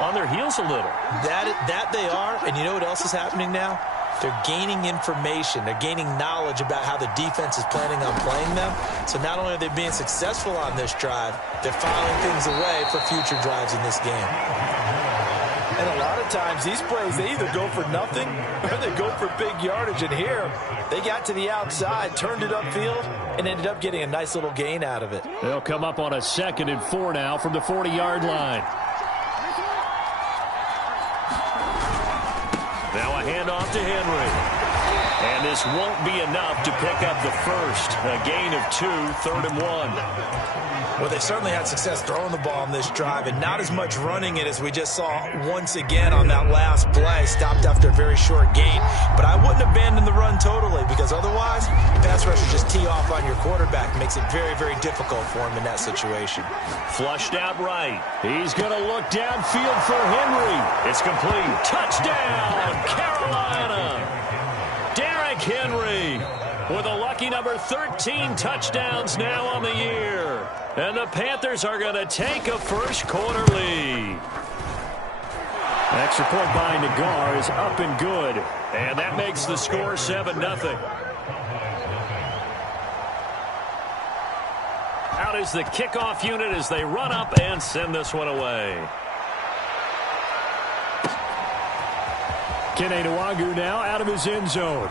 on their heels a little. That they are, and you know what else is happening now? They're gaining information. They're gaining knowledge about how the defense is planning on playing them. So not only are they being successful on this drive, they're filing things away for future drives in this game. And a lot of times, these plays, they either go for nothing or they go for big yardage. And here, they got to the outside, turned it upfield, and ended up getting a nice little gain out of it. They'll come up on a 2nd and 4 now from the 40-yard line. Now a handoff to Henry. And this won't be enough to pick up the first. A gain of 2, 3rd and 1. Well, they certainly had success throwing the ball on this drive, and not as much running it as we just saw once again on that last play. Stopped after a very short gain. But I wouldn't abandon the run totally, because otherwise, pass rushers just tee off on your quarterback. Makes it very, very difficult for him in that situation. Flushed out right. He's going to look downfield for Henry. It's complete. Touchdown, Carolina. Derrick Henry with a lucky number 13 touchdowns now on the year. And the Panthers are going to take a first-quarter lead. Extra point by Nagar is up and good. And that makes the score 7-0. Out is the kickoff unit as they run up and send this one away. Kene Nwagu now out of his end zone.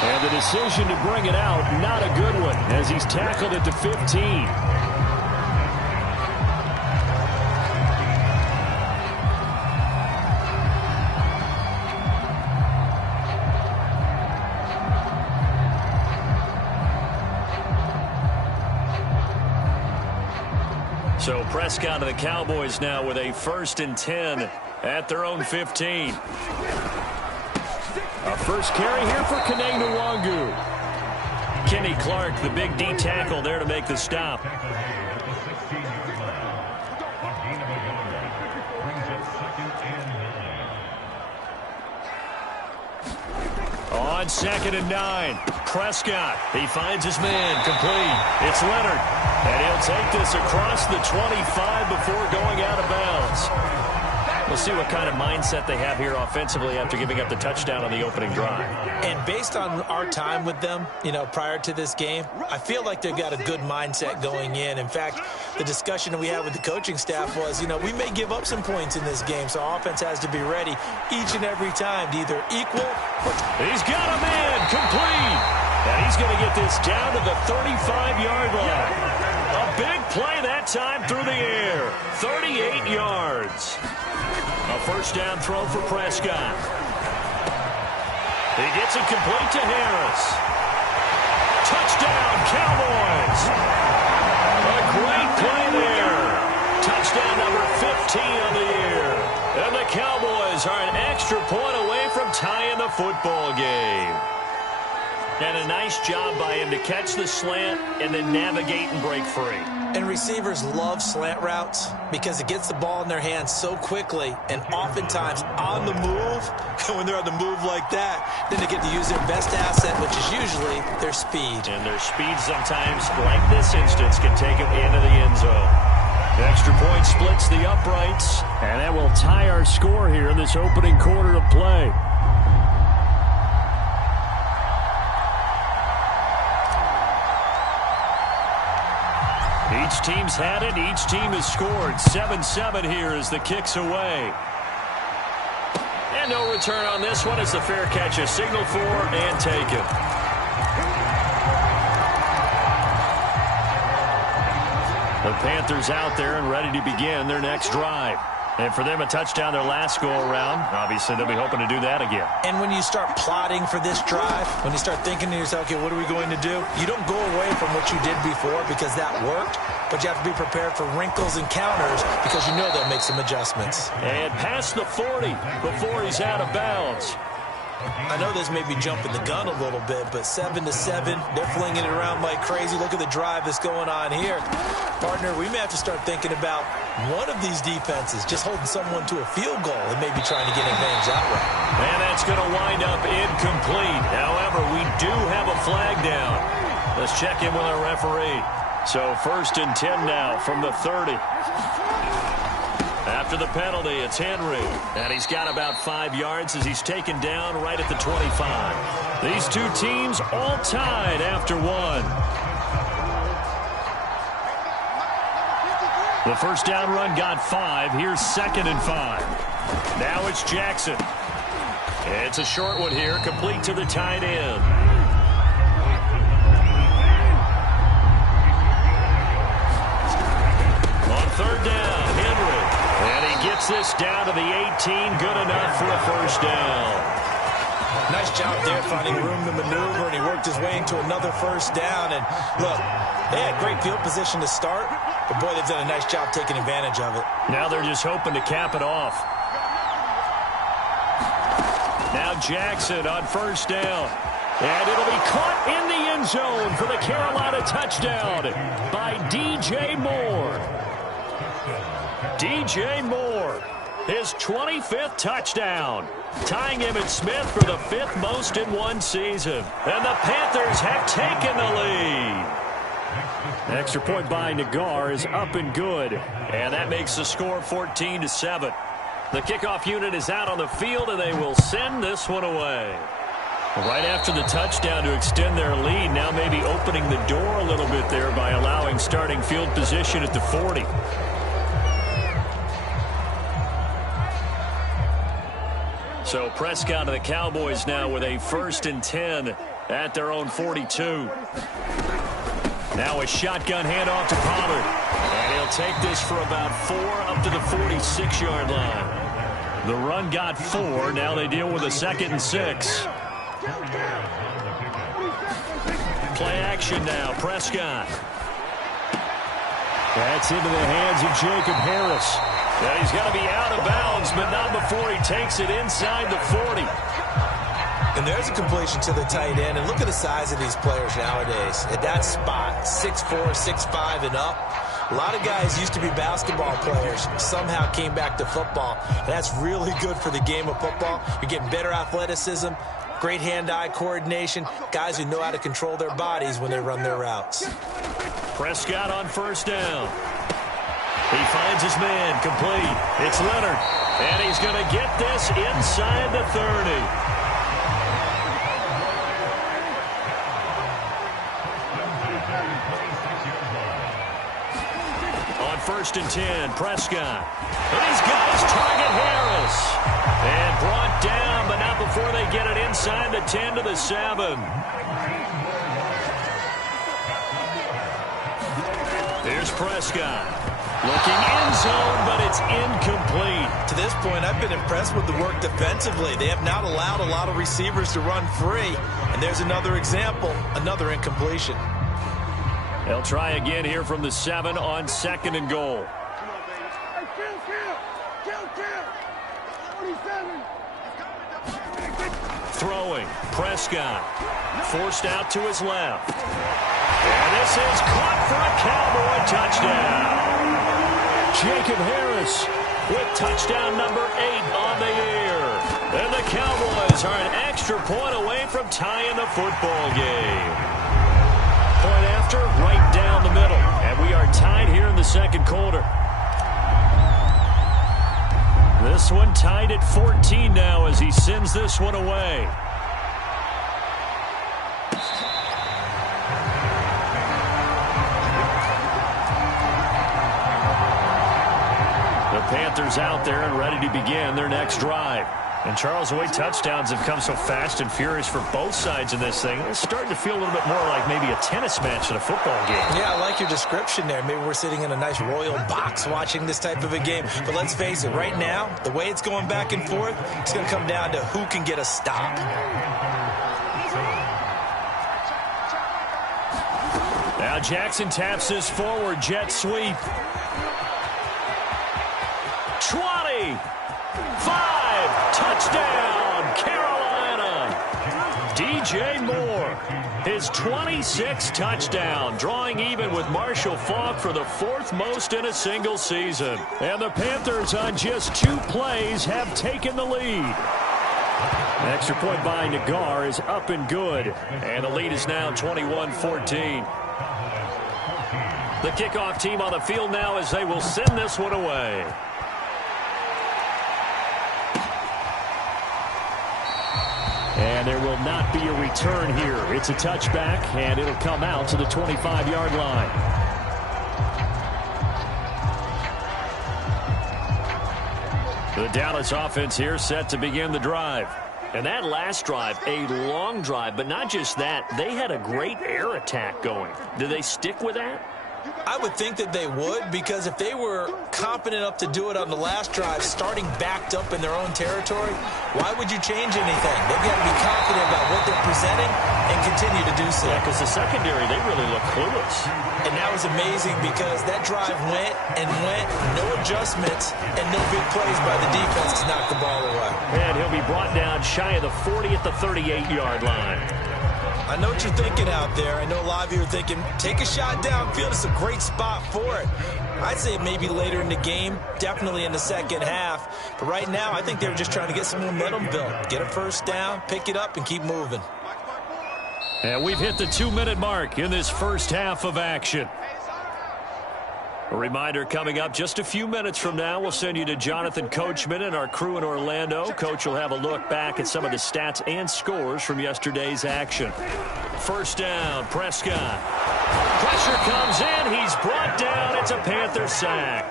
And the decision to bring it out, not a good one, as he's tackled at the 15. So Prescott and the Cowboys now with a 1st and 10 at their own 15. A first carry here for Kene Nwagu. Kenny Clark, the big D tackle there to make the stop. On 2nd and 9, Prescott. He finds his man, complete. It's Leonard. And he'll take this across the 25 before going out of bounds. We'll see what kind of mindset they have here offensively after giving up the touchdown on the opening drive. And based on our time with them, prior to this game, I feel like they've got a good mindset going in. In fact, the discussion that we had with the coaching staff was, we may give up some points in this game, so our offense has to be ready each and every time to either equal or... He's got a man, complete. And he's going to get this down to the 35-yard line. A big play that time through the air. 38 yards. A first down throw for Prescott. He gets it complete to Harris. Touchdown, Cowboys. A great play there. Touchdown number 15 on the year. And the Cowboys are an extra point away from tying the football game. And a nice job by him to catch the slant and then navigate and break free. And receivers love slant routes because it gets the ball in their hands so quickly and oftentimes on the move. When they're on the move like that, then they get to use their best asset, which is usually their speed. And their speed sometimes, like this instance, can take them into the end zone. The extra point splits the uprights. And that will tie our score here in this opening quarter of play. Each team's had it. Each team has scored. 7-7 here as the kick's away. And no return on this one as the fair catch is signaled for and taken. The Panthers out there and ready to begin their next drive. And for them, a touchdown their last go-around. Obviously, they'll be hoping to do that again. And when you start plotting for this drive, when you start thinking to yourself, okay, what are we going to do? You don't go away from what you did before because that worked, but you have to be prepared for wrinkles and counters because you know they'll make some adjustments. And past the 40 before he's out of bounds. I know this may be jumping the gun a little bit, but 7-7, they're flinging it around like crazy. Look at the drive that's going on here. Partner, we may have to start thinking about one of these defenses just holding someone to a field goal and maybe trying to get an advantage that way. And that's going to wind up incomplete. However, we do have a flag down. Let's check in with our referee. So 1st and 10 now from the 30. After the penalty, it's Henry. And he's got about 5 yards as he's taken down right at the 25. These two teams all tied after one. The first down run got 5. Here's 2nd and 5. Now it's Jackson. It's a short one here, complete to the tight end. On 3rd down, Henry. And he gets this down to the 18. Good enough for a first down. Nice job there finding room to maneuver, and he worked his way into another first down. And look, they had great field position to start, but boy, they've done a nice job taking advantage of it. Now they're just hoping to cap it off. Now Jackson on 1st down. And it'll be caught in the end zone for the Carolina touchdown by D.J. Moore. D.J. Moore, his 25th touchdown, tying him and Smith for the 5th most in one season. And the Panthers have taken the lead. Extra point by Nagar is up and good. And that makes the score 14-7. The kickoff unit is out on the field, and they will send this one away. Right after the touchdown to extend their lead, now maybe opening the door a little bit there by allowing starting field position at the 40. So Prescott and the Cowboys now with a 1st and 10 at their own 42. Now a shotgun handoff to Pollard. And he'll take this for about 4 up to the 46-yard line. The run got 4. Now they deal with a 2nd and 6. Play action now. Prescott. That's into the hands of Jacob Harris. And he's got to be out of bounds, but not before he takes it inside the 40. And there's a completion to the tight end. And look at the size of these players nowadays. At that spot, 6'4", 6'5", and up. A lot of guys used to be basketball players, somehow came back to football. And that's really good for the game of football. You're getting better athleticism, great hand-eye coordination, guys who know how to control their bodies when they run their routes. Prescott on 1st down. He finds his man, complete. It's Leonard, and he's going to get this inside the 30. On 1st and 10, Prescott. And he's got his target, Harris. And brought down, but not before they get it inside the 10 to the 7. Here's Prescott. Looking end zone, but it's incomplete. To this point, I've been impressed with the work defensively. They have not allowed a lot of receivers to run free. And there's another example, another incompletion. They'll try again here from the 7 on 2nd and goal. Throwing, Prescott. Forced out to his left. And this is caught for a Cowboy touchdown. Jacob Harris with touchdown number 8 on the year. And the Cowboys are an extra point away from tying the football game. Point after, right down the middle. And we are tied here in the 2nd quarter. This one tied at 14 now as he sends this one away. Panthers out there and ready to begin their next drive. And Charles, the way touchdowns have come so fast and furious for both sides in this thing, it's starting to feel a little bit more like maybe a tennis match in a football game. Yeah, I like your description there. Maybe we're sitting in a nice royal box watching this type of a game. But let's face it, right now, the way it's going back and forth, it's going to come down to who can get a stop. Now Jackson taps this forward jet sweep. 20, 5, touchdown, Carolina. D.J. Moore, his 26th touchdown, drawing even with Marshall Faulk for the 4th most in a single season. And the Panthers on just 2 plays have taken the lead. Extra point by Nagar is up and good. And the lead is now 21-14. The kickoff team on the field now as they will send this one away. And there will not be a return here. It's a touchback, and it'll come out to the 25-yard line. The Dallas offense here set to begin the drive. And that last drive, a long drive, but not just that. They had a great air attack going. Do they stick with that? I would think that they would, because if they were confident enough to do it on the last drive, starting backed up in their own territory, why would you change anything? They've got to be confident about what they're presenting and continue to do so. Yeah, because the secondary, they really look clueless. And that was amazing because that drive went and went, no adjustments, and no big plays by the defense to knock the ball away. And he'll be brought down shy of the 40 at the 38-yard line. I know what you're thinking out there. I know a lot of you are thinking, take a shot downfield. It's a great spot for it. I'd say maybe later in the game, definitely in the second half. But right now, I think they were just trying to get some momentum built. Get a first down, pick it up, and keep moving. And we've hit the 2-minute mark in this first half of action. A reminder coming up just a few minutes from now, we'll send you to Jonathan Coachman and our crew in Orlando. Coach will have a look back at some of the stats and scores from yesterday's action. First down, Prescott. Pressure comes in. He's brought down. It's a Panther sack.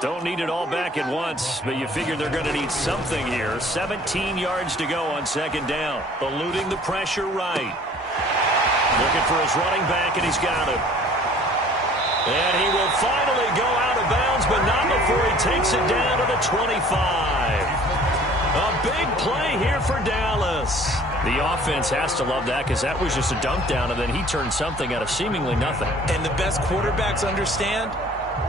Don't need it all back at once, but you figure they're going to need something here. 17 yards to go on second down. Eluding the pressure right. Looking for his running back, and he's got him. And he will finally go out of bounds, but not before he takes it down to the 25. A big play here for Dallas. The offense has to love that because that was just a dump down, and then he turned something out of seemingly nothing. And the best quarterbacks understand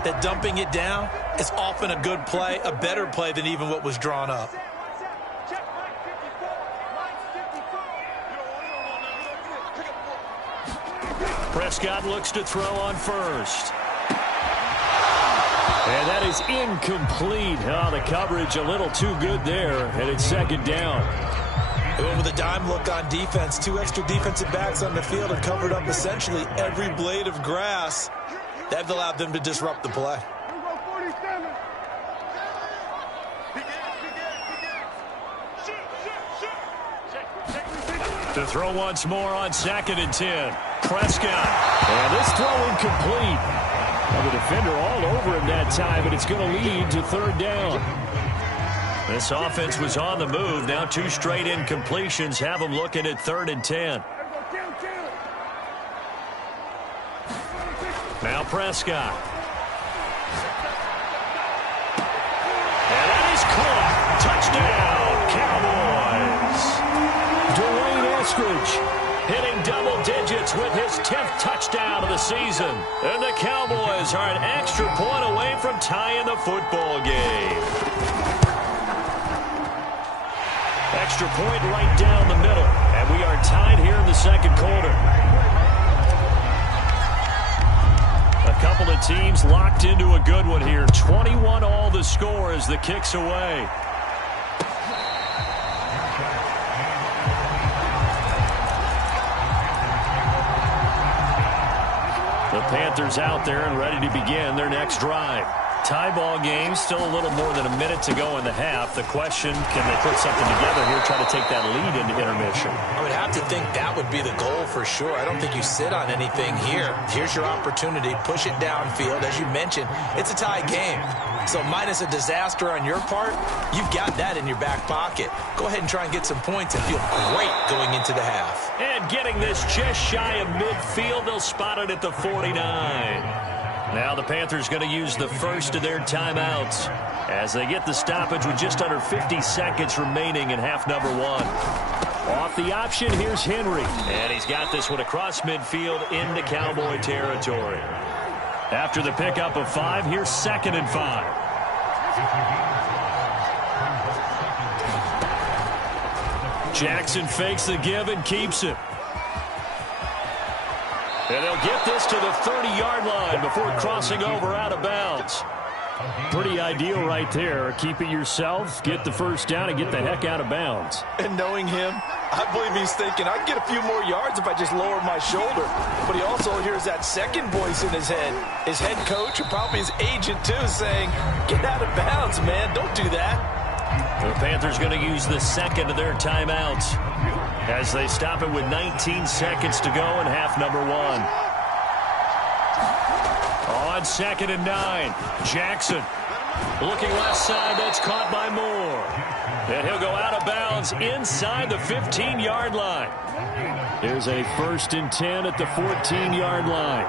that dumping it down is often a good play, a better play than even what was drawn up. Prescott looks to throw on first. And that is incomplete. Oh, the coverage a little too good there, and it's second down. They went with a dime look on defense. 2 extra defensive backs on the field and covered up essentially every blade of grass. That allowed them to disrupt the play. To throw once more on 2nd and 10. Prescott. And this throw incomplete. Well, the defender all over him that time, but it's going to lead to third down. This offense was on the move. Now 2 straight incompletions have them looking at 3rd and 10. Now Prescott. And that is caught. Touchdown, Cowboys. Dwayne Eskridge hitting double digits with his 10th touchdown of the season. And the Cowboys are an extra point away from tying the football game. Extra point right down the middle. And we are tied here in the second quarter. A couple of teams locked into a good one here. 21 all the score as the kick's away. The Panthers out there and ready to begin their next drive. Tie ball game, still a little more than a minute to go in the half. The question, can they put something together here, try to take that lead into intermission? I would have to think that would be the goal for sure. I don't think you sit on anything here. Here's your opportunity. Push it downfield. As you mentioned, it's a tie game. So minus a disaster on your part, you've got that in your back pocket. Go ahead and try and get some points and feel great going into the half. And getting this just shy of midfield, they'll spot it at the 49. Now the Panthers going to use the first of their timeouts as they get the stoppage with just under 50 seconds remaining in half number 1. Off the option, here's Henry. And he's got this one across midfield into Cowboy territory. After the pickup of 5, here's 2nd and 5. Jackson fakes the give and keeps it. And they'll get this to the 30-yard line before crossing over out of bounds. Pretty ideal right there. Keep it yourself, get the first down, and get the heck out of bounds. And knowing him, I believe he's thinking, I can get a few more yards if I just lower my shoulder. But he also hears that second voice in his head. His head coach, or probably his agent too, saying, get out of bounds, man. Don't do that. The Panthers going to use the second of their timeouts as they stop it with 19 seconds to go in half number 1. On 2nd and 9, Jackson looking left side. That's caught by Moore. And he'll go out of bounds inside the 15-yard line. There's a 1st and 10 at the 14-yard line.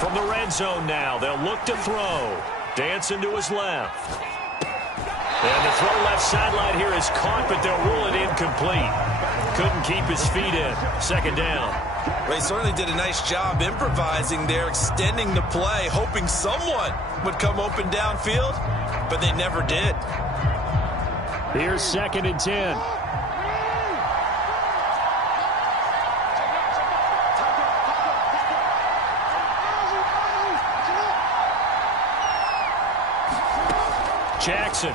From the red zone now, they'll look to throw. Dancing to his left. And the throw left sideline here is caught, but they'll rule it incomplete. Couldn't keep his feet in. 2nd down. Well, he certainly did a nice job improvising there, extending the play, hoping someone would come open downfield, but they never did. Here's 2nd and 10. Jackson.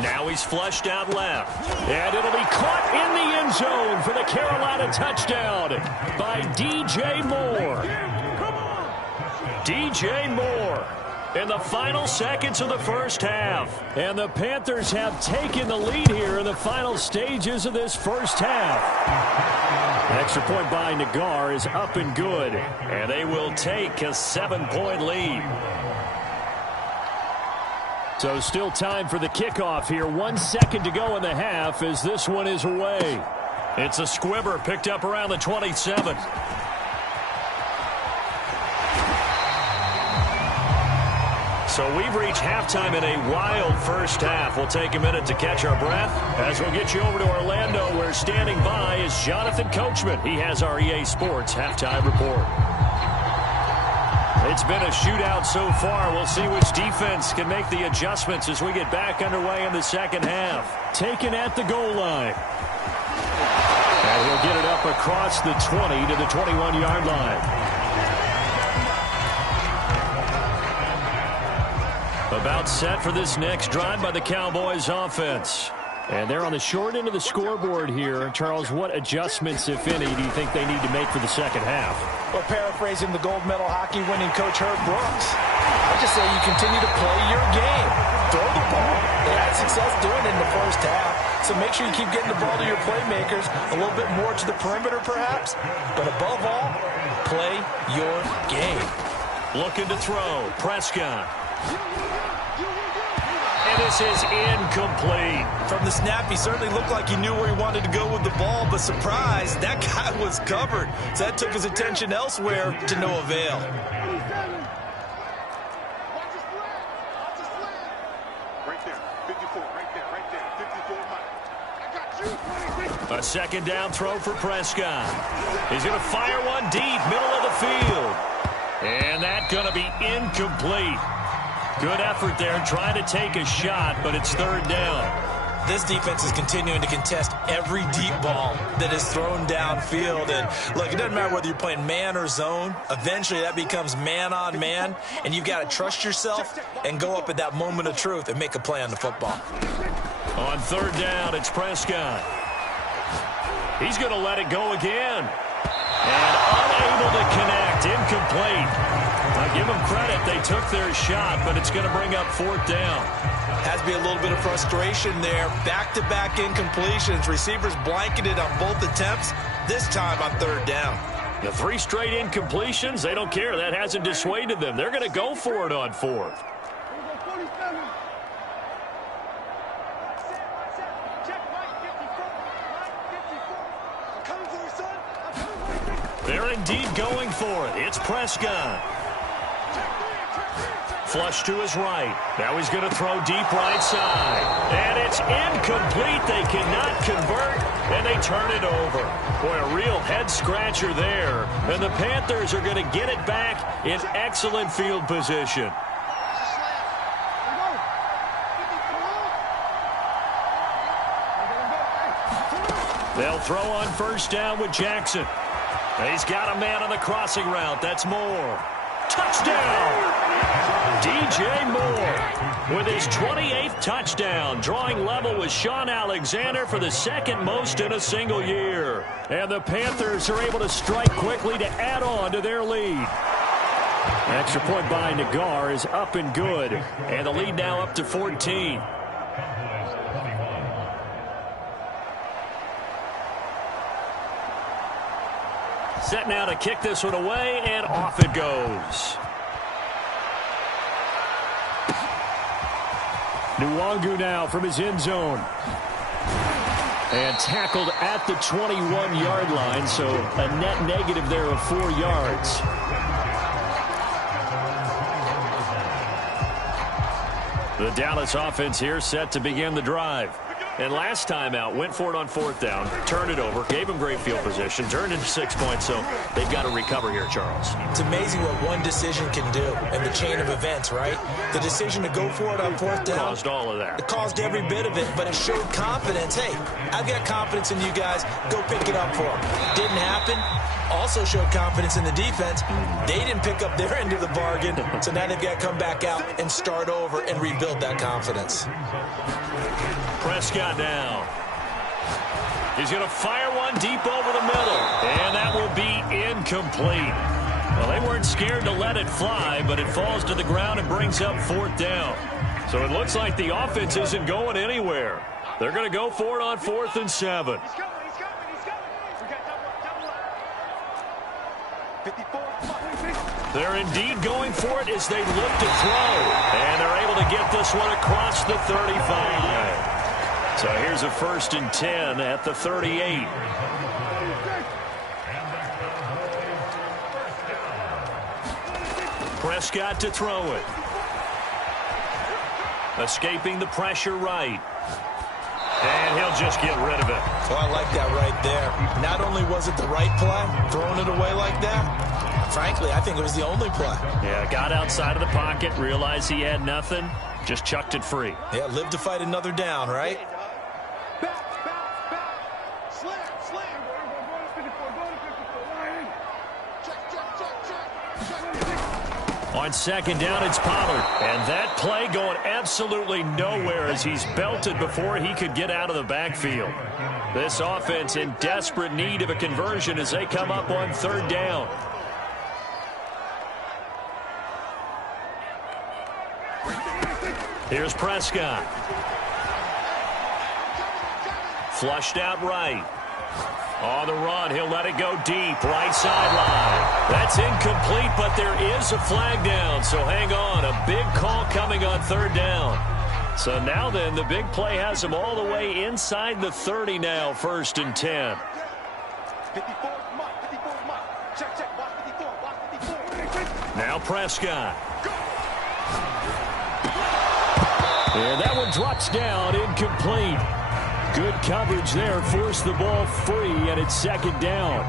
Now he's flushed out left. And it'll be caught in the end zone for the Carolina touchdown by DJ Moore. DJ Moore in the final seconds of the first half. And the Panthers have taken the lead here in the final stages of this first half. Extra point by Nagar is up and good. And they will take a 7-point lead. So still time for the kickoff here. 1 second to go in the half as this one is away. It's a squibber picked up around the 27. So we've reached halftime in a wild first half. We'll take a minute to catch our breath as we'll get you over to Orlando, where standing by is Jonathan Coachman. He has our EA Sports halftime report. It's been a shootout so far. We'll see which defense can make the adjustments as we get back underway in the second half. Taken at the goal line. And he'll get it up across the 20 to the 21-yard line. About set for this next drive by the Cowboys offense. And they're on the short end of the scoreboard here. Charles, what adjustments, if any, do you think they need to make for the second half? Well, paraphrasing the gold medal hockey winning coach Herb Brooks, I just say you continue to play your game. Throw the ball. They had success doing it in the first half. So make sure you keep getting the ball to your playmakers, a little bit more to the perimeter perhaps. But above all, play your game. Looking to throw. Prescott. And this is incomplete. From the snap, he certainly looked like he knew where he wanted to go with the ball, but surprise, that guy was covered. So that took his attention elsewhere to no avail. A 2nd down throw for Prescott. He's going to fire one deep, middle of the field. And that's going to be incomplete. Good effort there, trying to take a shot, but it's 3rd down. This defense is continuing to contest every deep ball that is thrown downfield. And look, it doesn't matter whether you're playing man or zone. Eventually that becomes man on man, and you've got to trust yourself and go up at that moment of truth and make a play on the football. On 3rd down, it's Prescott. He's going to let it go again. And unable to connect, incomplete. I give them credit, they took their shot, but it's going to bring up 4th down. Has to be a little bit of frustration there. Back-to-back incompletions. Receivers blanketed on both attempts, this time on 3rd down. The 3 straight incompletions, they don't care. That hasn't dissuaded them. They're going to go for it on 4th. They're indeed going for it. It's Prescott. Flush to his right. Now he's going to throw deep right side. And it's incomplete. They cannot convert, and they turn it over. Boy, a real head-scratcher there. And the Panthers are going to get it back in excellent field position. They'll throw on 1st down with Jackson. He's got a man on the crossing route. That's Moore. Touchdown! DJ Moore with his 28th touchdown, drawing level with Sean Alexander for the second most in a single year. And the Panthers are able to strike quickly to add on to their lead. Extra point by Nagar is up and good, and the lead now up to 14. Set now to kick this one away, and off it goes. Nwangu now from his end zone. And tackled at the 21-yard line, so a net negative there of 4 yards. The Dallas offense here set to begin the drive. And last time out, went for it on 4th down, turned it over, gave them great field position, turned into 6 points, so they've got to recover here, Charles. It's amazing what one decision can do in the chain of events, right? The decision to go for it on 4th down. Caused all of that. It caused every bit of it, but it showed confidence. Hey, I've got confidence in you guys. Go pick it up for them. Didn't happen. Also showed confidence in the defense. They didn't pick up their end of the bargain, so now they've got to come back out and start over and rebuild that confidence. Prescott now. He's going to fire one deep over the middle, and that will be incomplete. Well, they weren't scared to let it fly, but it falls to the ground and brings up 4th down. So it looks like the offense isn't going anywhere. They're going to go for it on 4th and 7. They're indeed going for it as they look to throw. And they're able to get this one across the 35. So here's a 1st and 10 at the 38. Prescott to throw it. Escaping the pressure right. And he'll just get rid of it. Oh, I like that right there. Not only was it the right play, throwing it away like that, frankly, I think it was the only play. Yeah, got outside of the pocket, realized he had nothing, just chucked it free. Yeah, live to fight another down, right? On 2nd down, it's Pollard. And that play going absolutely nowhere as he's belted before he could get out of the backfield. This offense in desperate need of a conversion as they come up on 3rd down. Here's Prescott. Flushed out right. On the run, he'll let it go deep, right sideline. That's incomplete, but there is a flag down, so hang on. A big call coming on 3rd down. So now then, the big play has him all the way inside the 30 now, 1st and 10. Now Prescott. And that one drops down, incomplete. Good coverage there, forced the ball free, and it's 2nd down.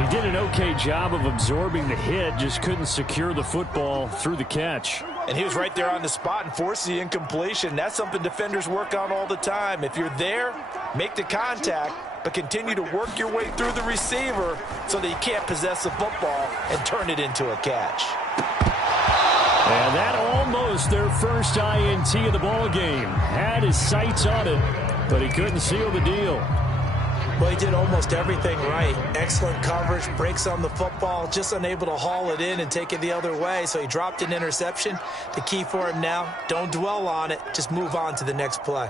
He did an okay job of absorbing the hit, just couldn't secure the football through the catch. And he was right there on the spot and forced the incompletion. That's something defenders work on all the time. If you're there, make the contact, but continue to work your way through the receiver so that you can't possess the football and turn it into a catch. And that almost their first INT of the ball game. Had his sights on it, but he couldn't seal the deal. Well, he did almost everything right. Excellent coverage, breaks on the football, just unable to haul it in and take it the other way, so he dropped an interception. The key for him now, don't dwell on it, just move on to the next play.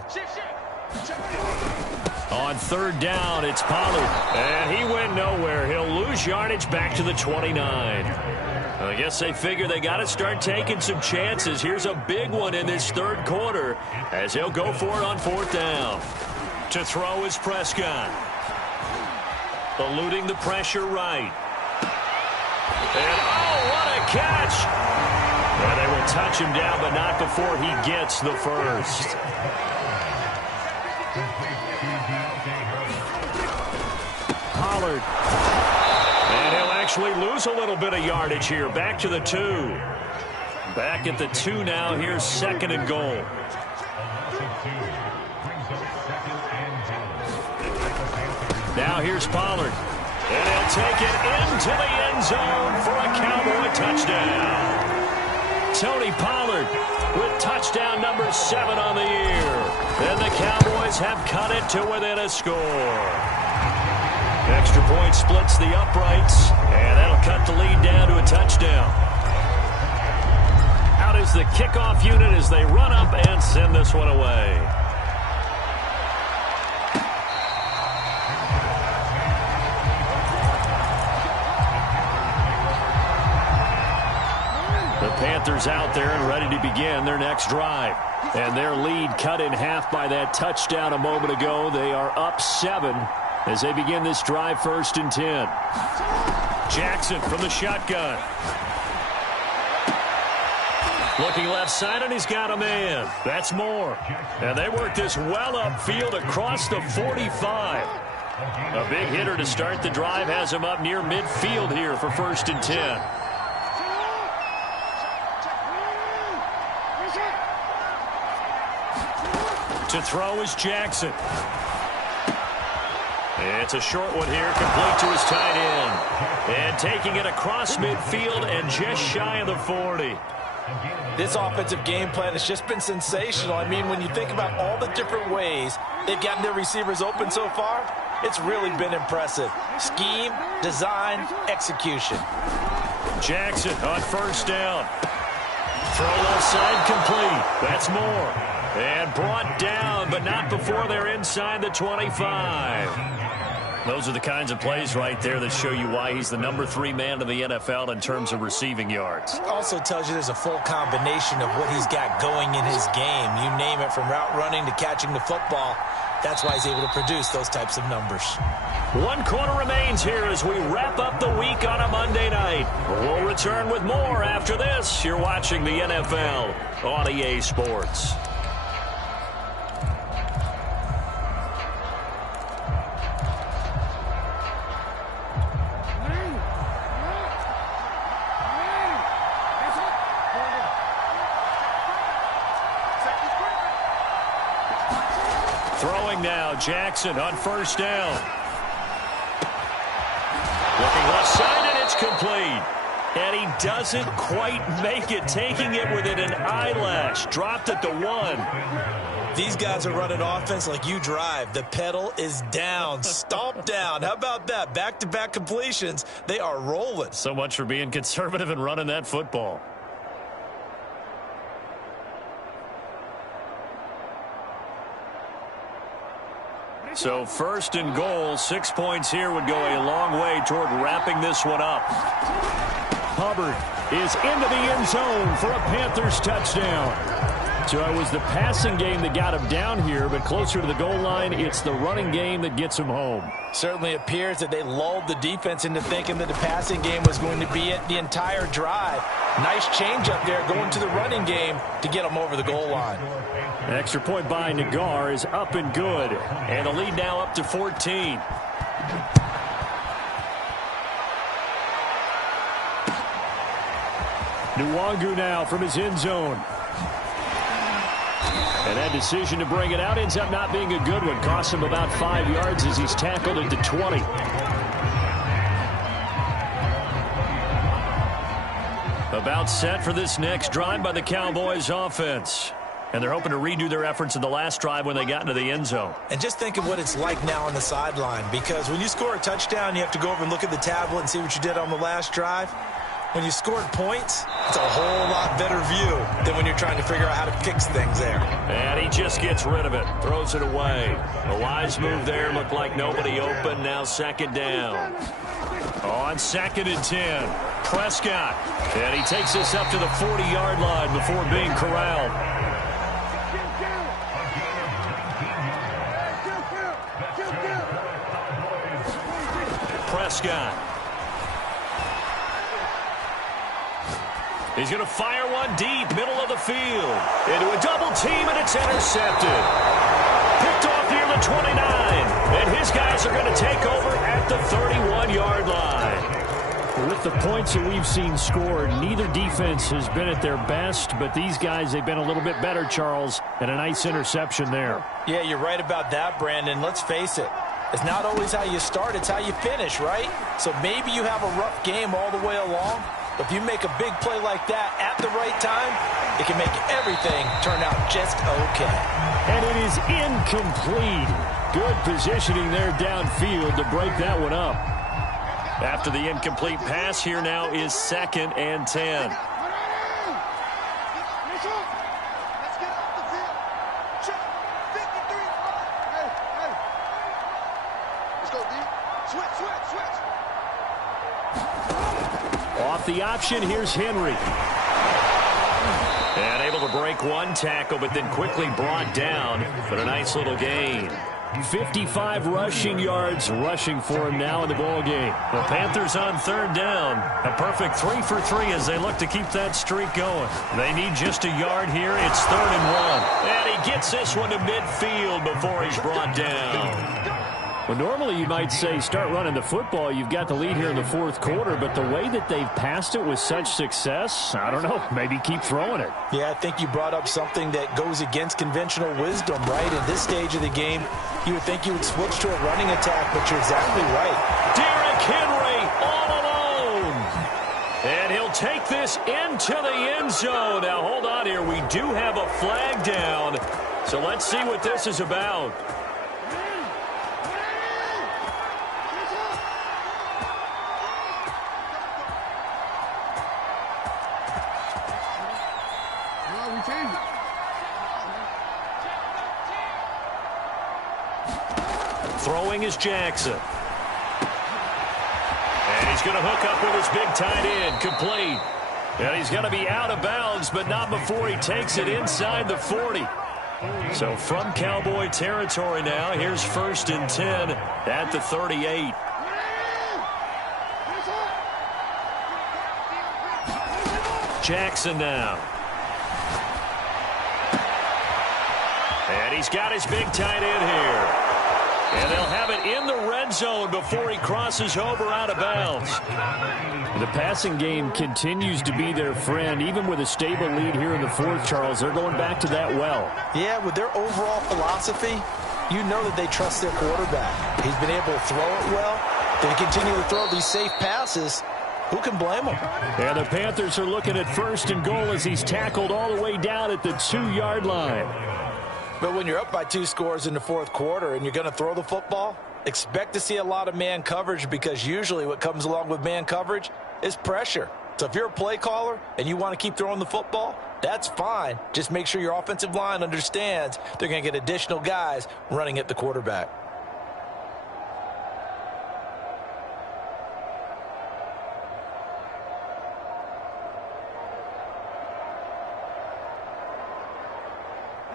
On 3rd down, it's Pollard, and he went nowhere. He'll lose yardage back to the 29. I guess they figure they got to start taking some chances. Here's a big one in this 3rd quarter as he'll go for it on 4th down. To throw is Prescott. Eluding the pressure right. And oh, what a catch! And they will touch him down, but not before he gets the first. Pollard. And he'll actually lose a little bit of yardage here. Back to the 2. Back at the 2 now. Here's 2nd and goal. Now here's Pollard. And he'll take it into the end zone for a Cowboy touchdown. Tony Pollard with touchdown number 7 on the year. And the Cowboys have cut it to within a score. Extra point splits the uprights, and that'll cut the lead down to a touchdown. Out is the kickoff unit as they run up and send this one away. The Panthers out there and ready to begin their next drive. And their lead cut in half by that touchdown a moment ago. They are up 7 as they begin this drive, 1st and 10. Jackson from the shotgun. Looking left side, and he's got a man. That's Moore. And they work this well upfield across the 45. A big hitter to start the drive has him up near midfield here for 1st and 10. To throw is Jackson. It's a short one here, complete to his tight end. And taking it across midfield and just shy of the 40. This offensive game plan has just been sensational. I mean, when you think about all the different ways they've gotten their receivers open so far, it's really been impressive. Scheme, design, execution. Jackson on 1st down. Throw left side complete. That's Moore. And brought down, but not before they're inside the 25. Those are the kinds of plays right there that show you why he's the number 3 man in the NFL in terms of receiving yards. Also tells you there's a full combination of what he's got going in his game. You name it, from route running to catching the football. That's why he's able to produce those types of numbers. 1 quarter remains here as we wrap up the week on a Monday night. We'll return with more after this. You're watching the NFL on EA Sports. Throwing now, Jackson on 1st down. Looking left side, and it's complete. And he doesn't quite make it, taking it within an eyelash. Dropped at the 1. These guys are running offense like you drive. The pedal is down, stomped down. How about that? Back-to-back completions. They are rolling. So much for being conservative and running that football. So 1st and goal, 6 points here would go a long way toward wrapping this one up. Hubbard is into the end zone for a Panthers touchdown. So it was the passing game that got him down here, but closer to the goal line, it's the running game that gets him home. Certainly appears that they lulled the defense into thinking that the passing game was going to be it the entire drive. Nice change up there going to the running game to get them over the goal line. An extra point by Nagar is up and good. And the lead now up to 14. Nwangu now from his end zone. And that decision to bring it out ends up not being a good one. Costs him about 5 yards as he's tackled at the 20. About set for this next drive by the Cowboys offense. And they're hoping to redo their efforts in the last drive when they got into the end zone. And just think of what it's like now on the sideline, because when you score a touchdown, you have to go over and look at the tablet and see what you did on the last drive. When you scored points, it's a whole lot better view than when you're trying to figure out how to fix things there. And he just gets rid of it, throws it away. A wise move there, looked like nobody open. Now 2nd down. On 2nd and 10, Prescott. And he takes this up to the 40-yard line before being corralled. Prescott. He's going to fire one deep, middle of the field. Into a double team, and it's intercepted. Picked off near the 29. And his guys are going to take over at the 31-yard line. With the points that we've seen scored, neither defense has been at their best, but these guys, they've been a little bit better, Charles, and a nice interception there. Yeah, you're right about that, Brandon. Let's face it. It's not always how you start, it's how you finish, right? So maybe you have a rough game all the way along, but if you make a big play like that at the right time, it can make everything turn out just okay. And it is incomplete. Good positioning there downfield to break that one up. After the incomplete pass, here now is 2nd and 10. Off the option, here's Henry. And able to break one tackle, but then quickly brought down. But a nice little gain. 55 rushing yards rushing for him now in the ball game. The Panthers on 3rd down. A perfect 3 for 3 as they look to keep that streak going. They need just a yard here. It's 3rd and 1. And he gets this one to midfield before he's brought down. Well, normally you might say start running the football. You've got the lead here in the 4th quarter, but the way that they've passed it with such success, I don't know, maybe keep throwing it. Yeah, I think you brought up something that goes against conventional wisdom, right? At this stage of the game, you would think you would switch to a running attack, but you're exactly right. Derrick Henry all alone. And he'll take this into the end zone. Now, hold on here. We do have a flag down, so let's see what this is about. Throwing is Jackson. And he's going to hook up with his big tight end. Complete. And he's going to be out of bounds, but not before he takes it inside the 40. So from Cowboy territory now, here's 1st and 10 at the 38. Jackson now. And he's got his big tight end here. And they'll have it in the red zone before he crosses over out of bounds. The passing game continues to be their friend, even with a stable lead here in the 4th, Charles. They're going back to that well. Yeah, with their overall philosophy, you know that they trust their quarterback. He's been able to throw it well. They continue to throw these safe passes. Who can blame them? And the Panthers are looking at 1st and goal as he's tackled all the way down at the 2-yard line. But when you're up by 2 scores in the 4th quarter and you're going to throw the football, expect to see a lot of man coverage, because usually what comes along with man coverage is pressure. So if you're a play caller and you want to keep throwing the football, that's fine. Just make sure your offensive line understands they're going to get additional guys running at the quarterback.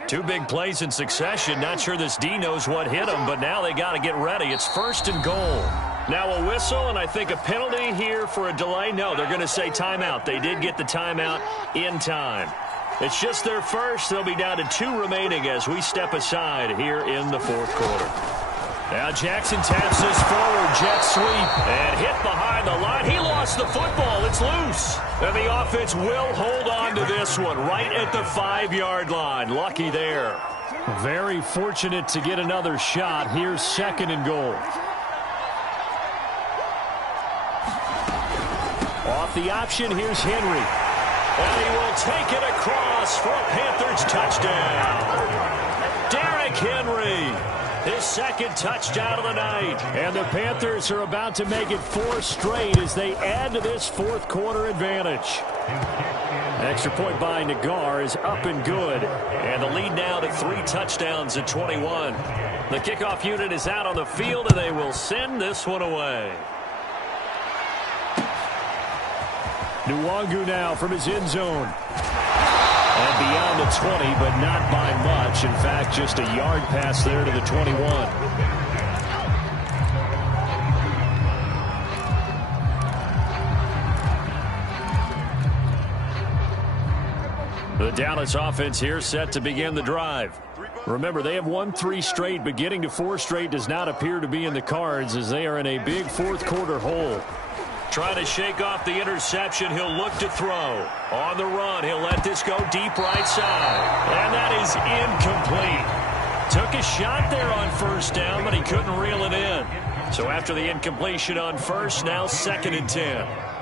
Two big plays in succession. Not sure this D knows what hit him, but now they got to get ready. It's 1st and goal. Now a whistle, and I think a penalty here for a delay. No, they're going to say timeout. They did get the timeout in time. It's just their first. They'll be down to 2 remaining as we step aside here in the 4th quarter. Now Jackson taps this forward, jet sweep, and hit behind the line. He lost the football. It's loose. And the offense will hold on to this one right at the 5-yard line. Lucky there. Very fortunate to get another shot. Here's 2nd and goal. Off the option, here's Henry. And he will take it across for a Panthers touchdown. Derrick Henry. His 2nd touchdown of the night. And the Panthers are about to make it 4 straight as they add to this 4th quarter advantage. Extra point by Nagar is up and good. And the lead now to 3 touchdowns at 21. The kickoff unit is out on the field, and they will send this one away. Nwangu now from his end zone. And beyond the 20, but not by much. In fact, just a yard pass there to the 21. The Dallas offense here set to begin the drive. Remember, they have won 3 straight, but getting to 4 straight does not appear to be in the cards as they are in a big 4th quarter hole. Trying to shake off the interception. He'll look to throw. On the run, he'll let this go deep right side. And that is incomplete. Took a shot there on first down, but he couldn't reel it in. So after the incompletion on first, now 2nd and 10.